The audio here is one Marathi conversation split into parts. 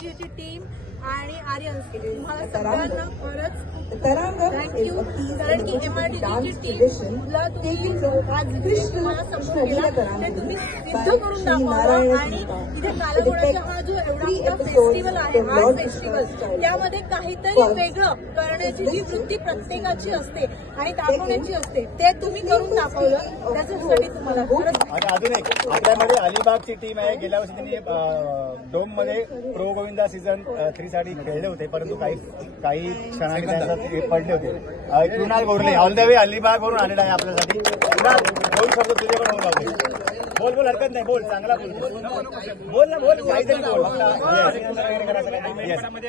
डीजेची टीम आणि आर्यन तुम्हाला सगळ्यांना खरंच थँक्यू. कारण की MRDGची टीमला तुम्ही आज तुम्हाला सपोर्ट केला ते तुम्ही सिद्ध करून दाखवलं. आणि इथे कालाघोडाचा हा जो एवढा मोठा फेस्टिवल आहे, आर्ट फेस्टिवल, त्यामध्ये काहीतरी वेगळं करण्याची जी वृत्ती प्रत्येकाची असते आणि दाखवण्याची असते ते तुम्ही करून दाखवलं. त्याच्यासाठी तुम्हाला खरंच. आणि अजून एक आपल्यामध्ये अलिबागची टीम आहे. गेल्या वर्षी त्यांनी डोम मध्ये प्रो गोविंदा सीझन 3 साठी खेळले होते, परंतु काही क्षणांनी त्यांच्यात पडले होते. कृणाल गोरले ऑल द वे अलिबाग वरून आलेला आहे आपल्यासाठी. कृणाल बोल शब्द तुझे पण होऊन जाऊ. बोल बोल, हरकत नाही, बोल, चांगला बोल ना, बोल काहीतरी बोल.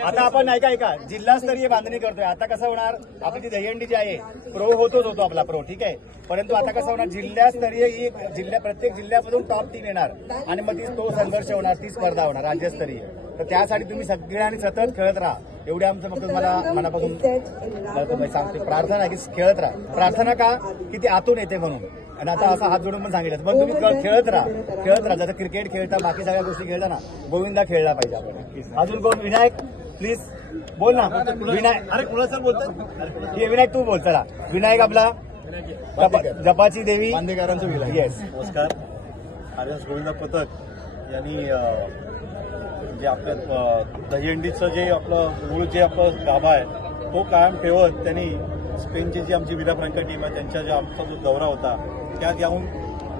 आता आपण ऐका जिल्हास्तरीय बांधणी करतोय. आता कसं होणार, आपली जी दहीहंडी जी आहे प्रो होतो आपला प्रो, ठीक आहे, परंतु आता कसं होणार, जिल्हास्तरीय ही प्रत्येक जिल्ह्यामधून टॉप टीम येणार आणि मग तो संघर्ष होणार, ती स्पर्धा होणार राज्यस्तरीय. तर त्यासाठी तुम्ही सगळ्यांनी सतत खेळत राहा, एवढे आमचं फक्त मला मनापासून सांगते. प्रार्थना आहे की खेळत राहा. प्रार्थना का की ती आतून येते म्हणून. आणि आता असा हात जोडून पण सांगितलं, पण तुम्ही खेळत राहा. जसं क्रिकेट खेळता, बाकी सगळ्या गोष्टी खेळता ना, गोविंदा खेळला पाहिजे आपण. अजून कोण? विनायक प्लीज बोल ना. विनायक, अरे कुणाचं बोलतो? विनायक तू बोल. चला विनायक आपला जपाची देवी बांदेकरांचं विनायक. येस, नमस्कार. आर्यन गोविंदा पथक यांनी जे आपल्या दहीहंडीचं जे आपलं मूळ जे आपलं गाभा आहे तो कायम ठेवत त्यांनी स्पेनची जी आमची विला फ्रँका टीम आहे त्यांच्या जो आमचा जो दौरा होता त्यात जाऊन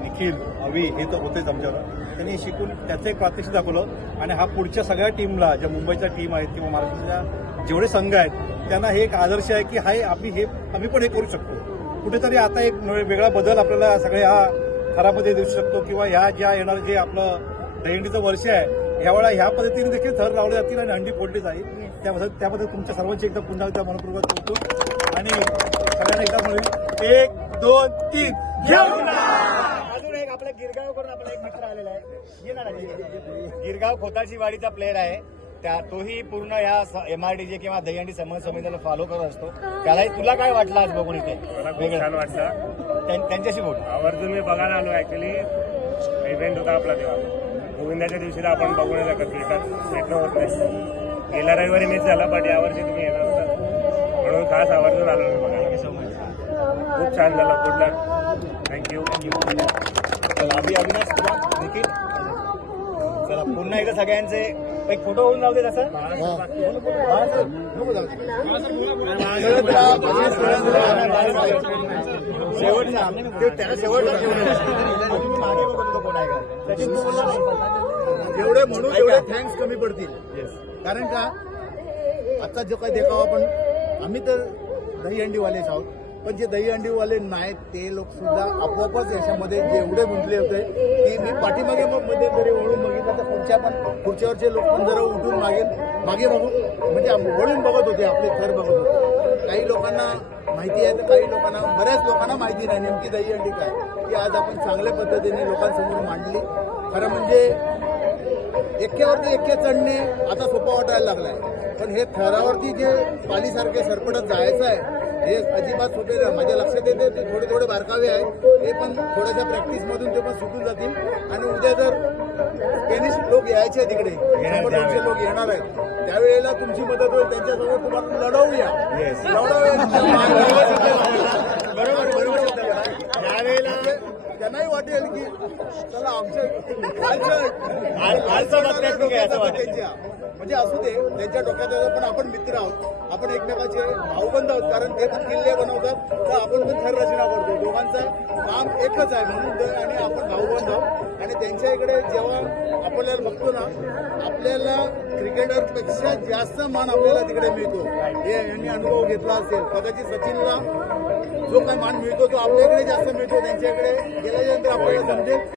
निखिल अवी हे तर होतेच आमच्यावर, त्यांनी शिकून त्याचं एक प्रात्यक्षिक दाखवलं. आणि हा पुढच्या सगळ्या टीमला, ज्या मुंबईच्या टीम आहेत किंवा महाराष्ट्राच्या जेवढे संघ आहेत त्यांना हे एक आदर्श आहे की आम्ही पण हे करू शकतो. कुठेतरी आता एक वेगळा बदल आपल्याला सगळ्या ह्या थरामध्ये दिसू शकतो किंवा ह्या ज्या येणारं जे आपलं दहीहंडीचं वर्ष आहे यावेळेला ह्या पद्धतीने देखील थर लावले जातील आणि हंडी फोडली जाईल. त्याबद्दल तुमच्या सर्वांची एकदा पुन्हा एकदा मनपूर्वक करतो आणि सगळ्यांना एकदा म्हणून 1 2 3 घेऊन. अजून एक आपल्या गिरगाव करून आपला एक मित्र आलेला आहे. गिरगाव खोताची वाडीचा प्लेअर आहे. तोही पूर्ण या MRDG किंवा दहीहंडी समन्वय समितीला फॉलो करत असतो. त्यालाही तुला काय वाटलं आज बघून इथे? खूप छान वाटलं. त्यांच्याशी बोल. आवर्जून मी बघायला आलो. ऍक्च्युली इव्हेंट होता आपला तेव्हा गोविंदाच्या दिवशी आपण बघू नाही शकत, भेटणं होत नाही. गेल्या रविवारी मिस झाला, बट यावर्षी तुम्ही येणार होता म्हणून खास आवर्जून आलो मी बघायला. खूप छान झालं. गुड लक. थँक्यू. चला अविनाश तुला निखिल, चला पुन्हा एकदा सगळ्यांचे एक फोटो होऊन जाऊ दे. तसं शेवटचा त्याला शेवटचा मागे बघतो कोण आहे का सचिन तू बोलला नाही. एवढे म्हणून एवढे थँक्स कमी पडतील. कारण का आता जो काही देखावा आपण आम्ही तर दहीहंडीवालेच आहोत, पण जे दहीहंडीवाले नाहीत ते लोक सुद्धा आपोआपच याच्यामध्ये जेवढे गुंतले होते की मी पाठीमागे मध्ये जरी वळून बघितलं तर पुढच्यावरचे लोक पण जरा उठून मागे बघू म्हणजे वळून बघत होते, आपले घर बघत होते. काही लोकांना माहिती आहे तर काही लोकांना, बऱ्याच लोकांना माहिती नाही नेमकी दहीहंडी काय. की आज आपण चांगल्या पद्धतीने लोकांसमोर मांडली. खरं म्हणजे एक्क्यावरती एक्के चढणे आता सोपा वाटायला लागलाय, पण हे थरावरती जे पालीसारखे सरपटत जायचं आहे हे अजिबात सुटेल. माझ्या लक्षात येते ते थोडे बारकावे आहेत, हे पण थोड्याशा प्रॅक्टिसमधून ते पण सुटून जातील. आणि उद्या जर स्पेनिश लोक यायचे तिकडे, 100-200 लोक येणार आहेत, त्यावेळेला तुमची मदत होईल. त्यांच्यासमोर तुम्हाला लढवूया. बरोबर. त्यावेळेला त्यांनाही वाटेल की चला आमच्या त्यांच्या म्हणजे असू दे त्यांच्या डोक्यात, पण आपण मित्र आहोत, आपण एकमेकाचे भाऊबंद आहोत. कारण ते पण किल्ले बनवतात तर आपण पण थर रचना करतो. दोघांचं काम एकच आहे म्हणून आणि आपण भाऊबंद आहोत. आणि त्यांच्या इकडे जेव्हा आपल्याला बघतो ना, आपल्याला क्रिकेटरपेक्षा जास्त मान आपल्याला तिकडे मिळतो. हे यांनी अनुभव घेतला असेल. कदाचित सचिनला जो काही मान मिळतो तो आपल्याकडे जास्त मिळतो, त्यांच्याकडे गेल्यानंतर आपल्याला समजेल.